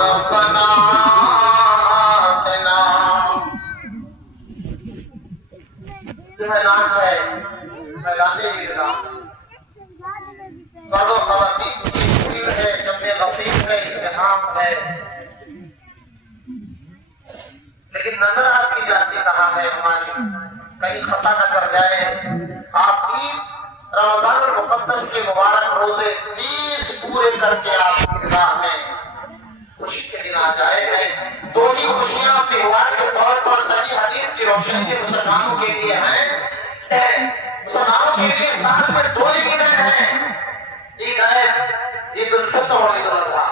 रब्बना आतिना मैदान है, मैदान मर्दों खवातीन की भीड़ है, जम्मे गफीर है, इस्तेहाम है, लेकिन नजर आपकी जाती कहाँ है हमारी, कहीं खता न कर जाए। आपकी रमजान मुकद्दस के मुबारक रोजे 30 पूरे करके आपकी निगाह में खुशी के दिन आ जाए हैं, तो ही खुशियां त्योहार के तौर पर सही हदीस की रोशनी के मुसलमानों के लिए हैं। मुसलमानों के लिए साल में 2 ईद हैं, ईद है ईद उल फित्र और ईद उल अज़हा।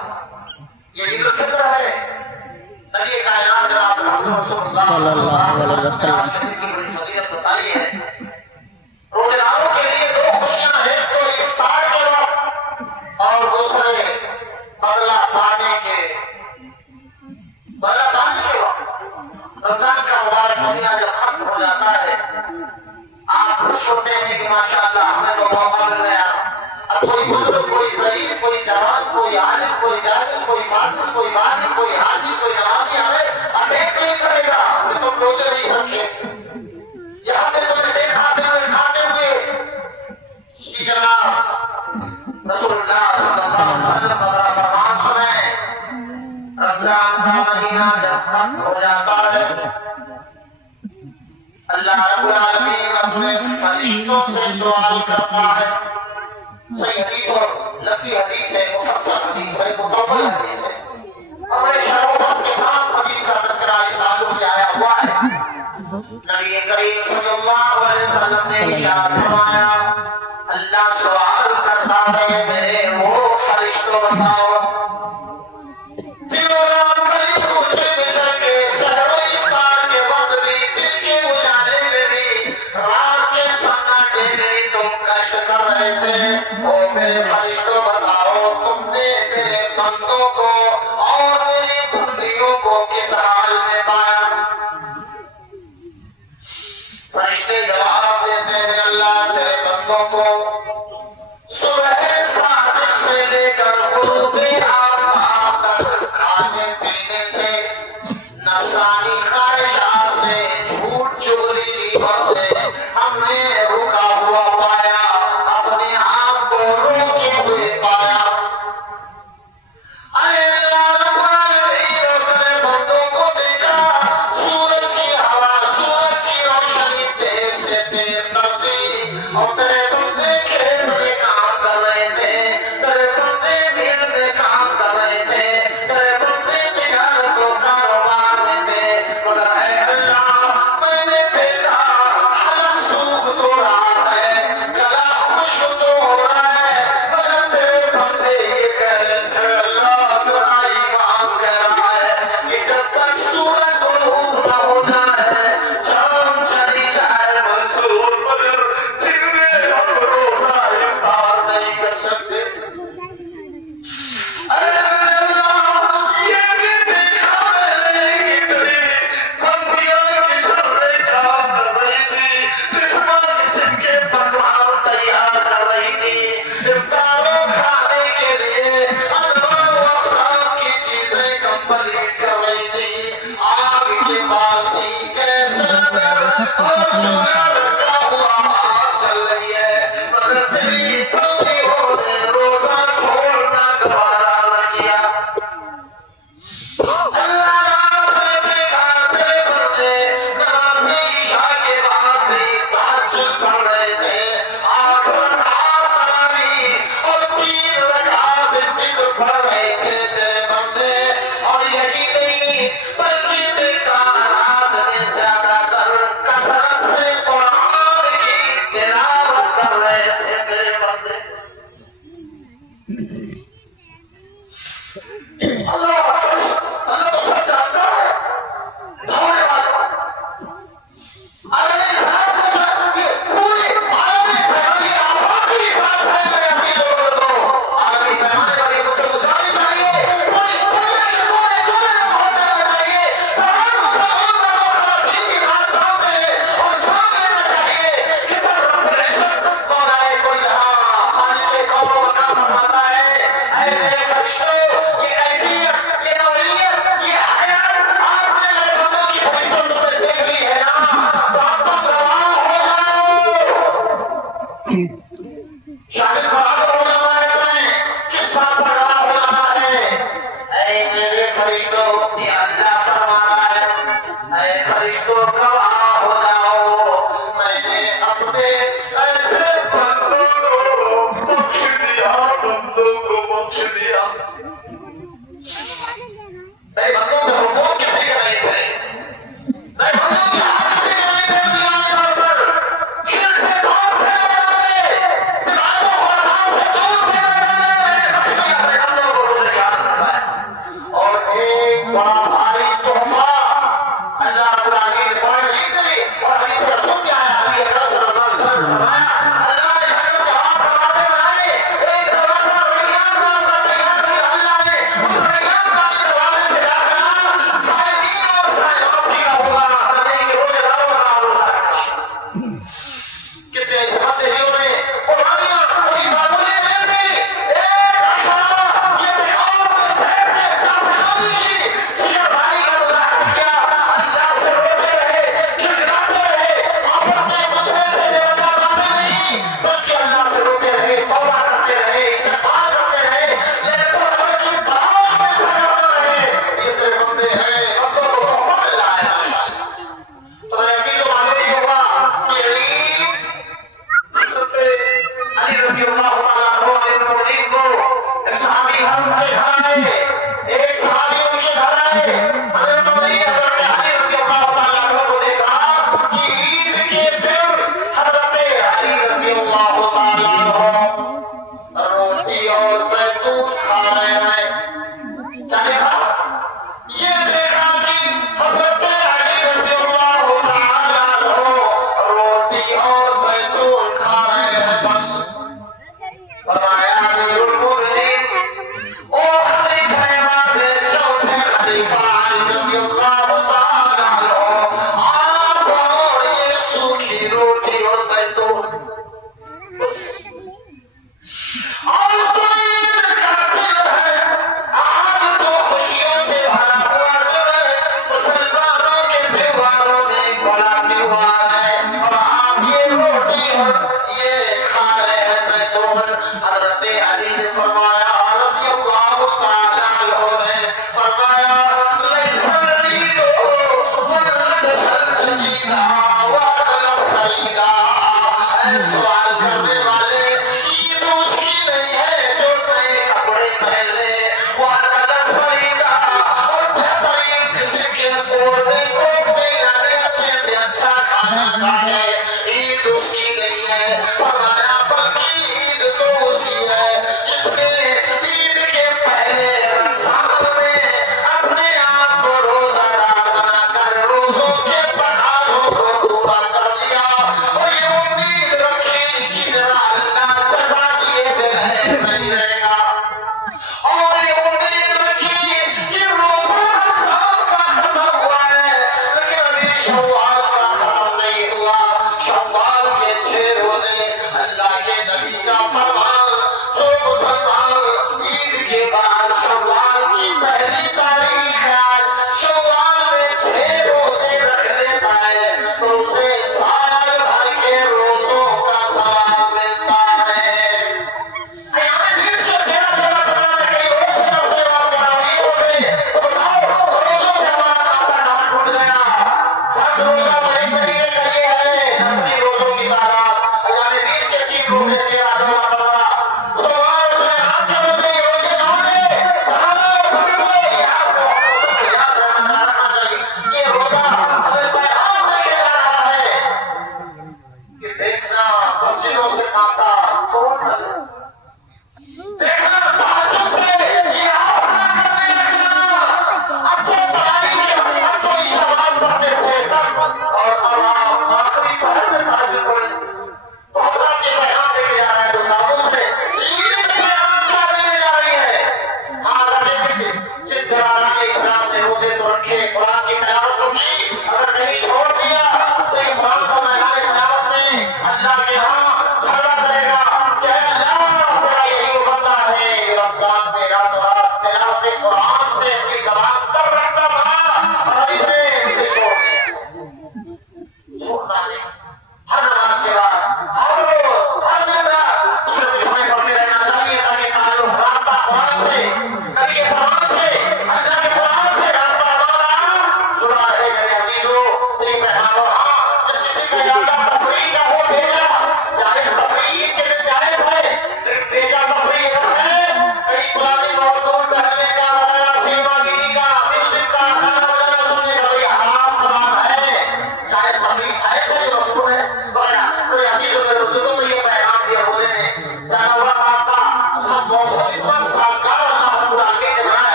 ये ईद उल फित्र है नबी कायनात जनाब मोहम्मद सल्लल्लाहु अलैहि वसल्लम की बड़ी फजीलत बताई है। रोजेदारों के लिए 2 खुशियां हैं, तो इफ्तार के वक्त और दूसरे बदला पाने के वक्त। रमजान का मुबारक महीना जब खत्म हो जाता है, आप खुश होते हैं कि माशाअल्लाह हमें तो मौका मिल गया। अब कोई बुजुर्ग, कोई ज़ईफ, कोई जवान, कोई आलिम, कोई जाहिल, कोई फासिक, कोई बालिग, कोई हाजी, कोई नमाजी हमें अटैक नहीं करेगा कि तुम रोजे नहीं रखे। ये हमने तुम्हें देखा खाते हुए कि जनाब रसूलुल्लाह सल्लल्लाहु अलैहि वसल्लम का फरमान सुने, रमजान का महीना जब खत्म हो जाता है, अल्लाह रब्बुल आलमीन अपने फरिश्तों से सवाल करता है। सही हदीस और लंबी हदीस है, मुफस्सल हदीस है, मुतव्वल हदीस है, और बड़े शरोबत के साथ हदीस का तज़किरा इस ताल्लुक से आया हुआ है। नबी करीम सल्लल्लाहु अलैहि वसल्लम ने इरशाद फरमाया, अल्लाह सवाल करता है, मेरे वो फरिश्तों बताओ मेरे फरिश्तों बताओ तुमने मेरे बंदों को और मेरी बंदियों को किस हाल में पाया। फरिश्ते जवाब देते हैं, अल्लाह तेरे बंदों को सुबह सादिक से लेकर गुरूबे आफताब तक खाने पीने से, नफसानी ख्वाहिशात से, झूठ चुगली नीमत से हमने रुका हुआ पाया, अपने आप को रोके हुए पाया। बंदों को देखा, सूरज की हवा, सूरज की रोशनी तेज से तेज करती, और तेरे बंदे खेत में काम कर रहे थे, तेरे बंदे मिल में काम कर रहे थे, तेरे बंदे बिहार को कारोबार में थे, मगर है अल्लाह मैंने देखा हलक सूख तो रहा है, गला खुश्क तो हो रहा है, मगर तेरे बंदे ये कह रहे थे, अल्लाह तेरा ईमान कह रहा है कि जब तक सूरज गुरूब न हो जाए, चांद चली जाए मंजूर, मगर दिन में हम रोजा इफ्तार नहीं कर सकते। अरे अल्लाह ये भी देखा मैंने कि तेरी बंदियां किचन में काम कर रही थी, किस्म किस्म के पकवान तैयार कर रही थी, इफ्तारों खाने के लिए अनवार अक़साम की चीजें कंप्लीट कर रही थी, आग के पास थी, गैस अंदर और शुगर का हुआ आग चल रही है, मगर तेरी बंदियों ने रोजा छोड़ना गवारा न किया। अल्लाह रात में देखा तेरे बंदे नमाज़े ईशा के बाद भी तहज्जुद पढ़ रहे थे, 8 रकात तरावी और 3 रकात ज़िक्र पढ़ रहे थे तेरे बंदे। और यही नहीं बल्कि देखा रात में ज्यादातर कसरत से कुरान की तिलावत कर रहे थे तेरे बंदे। अल्लाह अल्लाह तो सब जानता है, होने वाला अगले हिसाब को ये पूरी आलमी पैमाने आफाकी बात है। ऐसी लोगों को आलमी पैमाने पर ये मुझे गुजारिश चाहिए, पूरी दुनिया के कोने कोने में पहुंचाना चाहिए। तमाम मुसलमान मर्दों ख़वातीन की बात जानते हैं और जान लेना चाहिए कि जब रब्बुल इज़्ज़त मौलाए कुल जहां खालिक़े कौन व मकान फरमाता है, ऐ मेरे फरिश्तों ये कैफियत फरिश्तों, ये अल्लाह फरमा रहा है, ऐ फरिश्तों गवाह हो जाओ, मैंने अपने ऐसे बंदों को बख्श दिया, बंदों को बख्श दिया। नहीं बंदों में हुकूम किसी के नहीं थे, नहीं बंदों की हाथ किसी के नहीं थे दुनिया के ऊपर, शिर्क से दूर थे वाले, बिदातों और नाम से दूर थे वाले, बख्श दिया अपने बंदों को रोज़े क़यामत में। और एक बड़ा भारी तोहफा अल्लाह रब्बुल आलमीन ने कुरान मजीद में और हदीस रसूल में आया, नबी अकरम सल्लल्लाहु अलैहि वसल्लम ने फरमाया, अल्लाह ने जन्नत के 8 दरवाजे बनाए, एक दरवाजा रैयान नाम का तैयार किया अल्लाह ने, उस रैयान का दरवाजे से दाखिला सारे दिन और सारे रात का होगा, हर दिन के रोजेदारों का रोजा रखना। कितने ऐसे बंदे जिन्होंने कुर्बानियां कोई मामूली नहीं थी, एक अशरा ये और में बैठे जाफरानी की सिरदारी का मुजाहरा किया, अल्लाह से रोते रहे, गिड़गिड़ाते रहे, आपस में एक दूसरे से निराशा पाते नहीं, बल्कि अल्लाह से रोते रहे, तौबा करते रहे, इस्तिग़फ़ार करते रहे, लैलतुल क़द्र की तलाश में सजाते रहे। ये तेरे बंदे हैं, बंदों को तोहफा मिल रहा है माशाअल्लाह। तो मेरे अज़ीज़ों मालूम ही होगा कि ईद अली रज़ी अल्लाह तआला अन्हु अमीरुल मोमिनीन को एक सहाबी उनके घर आए, एक सहाबी उनके घर आए, अमीरुल मोमिनीन हज़रत अली रज़ी अल्लाह तआला अन्हु को देखा कि ईद के दिन हज़रत अली रज़ी अल्लाह तआला अन्हु रोटी और ज़ैतून खा रहे हैं। क्या देखा? ये देखा कि हज़रत अली रज़ी अल्लाह तआला अन्हु रोटी और ज़ैतून खा रहे हैं। बस फरमाया अमीरुल मोमिनीन, ओ खलीफा इमाम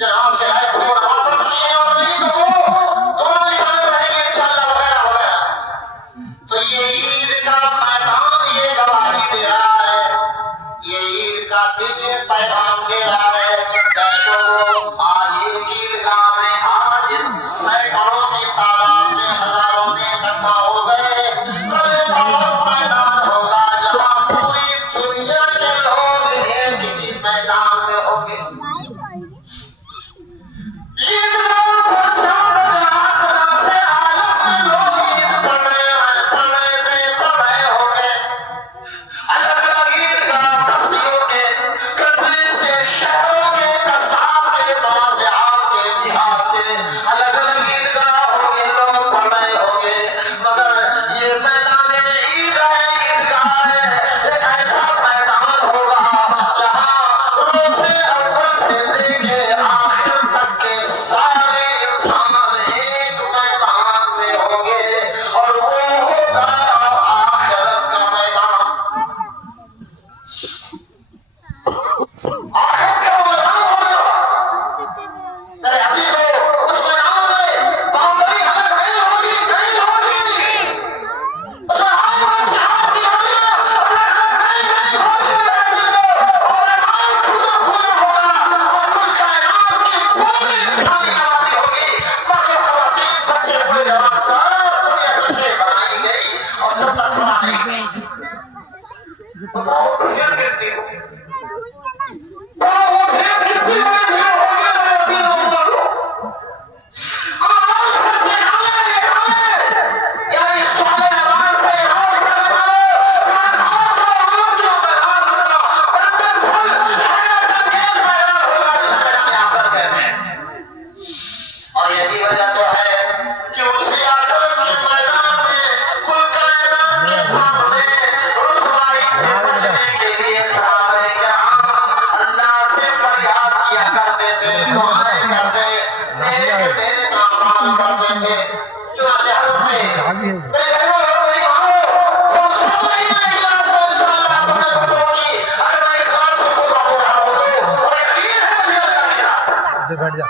जनाब से आए हुए नमाज पढ़नी है और नहीं तो वो दोनों दिशा में रहेंगे इंशाअल्लाह वगैरह वगैरह। तो ये ईद का मैदान ये गवाही दे रहा है, ये ईद का दिन ये पैगाम दे रहा है। देखो आज एक ईदगाह में आज सैकड़ों की तादाद में हजारों में इकट्ठा हो गए। कल और मैदान होगा जहाँ पूरी दुनिया के लोग एक ही मैदान में होंगे। बैठ जा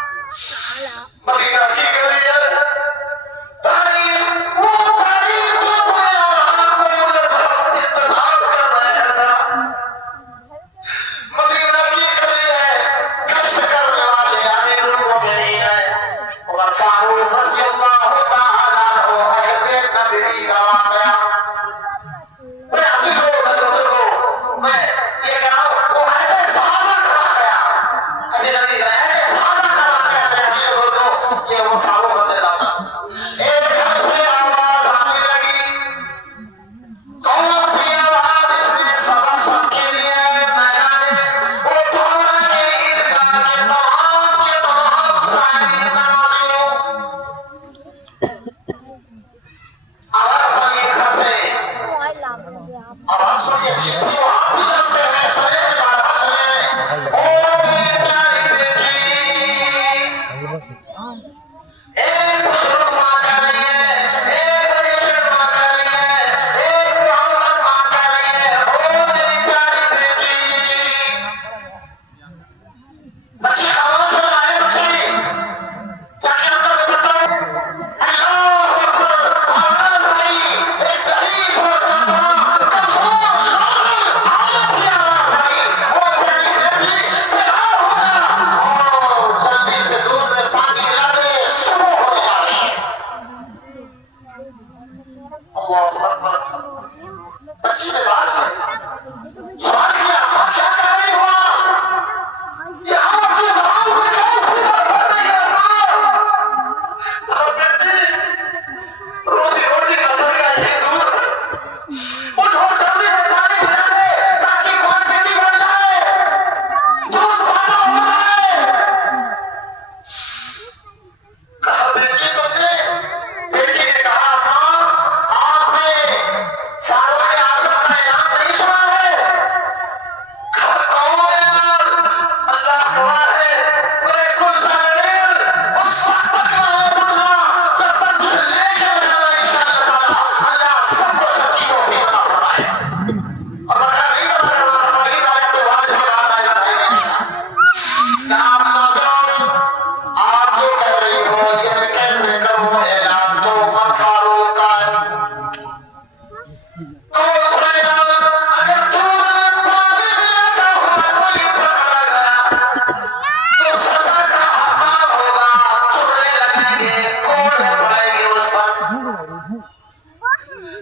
ये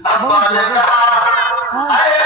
अब्बा ने कहा, अरे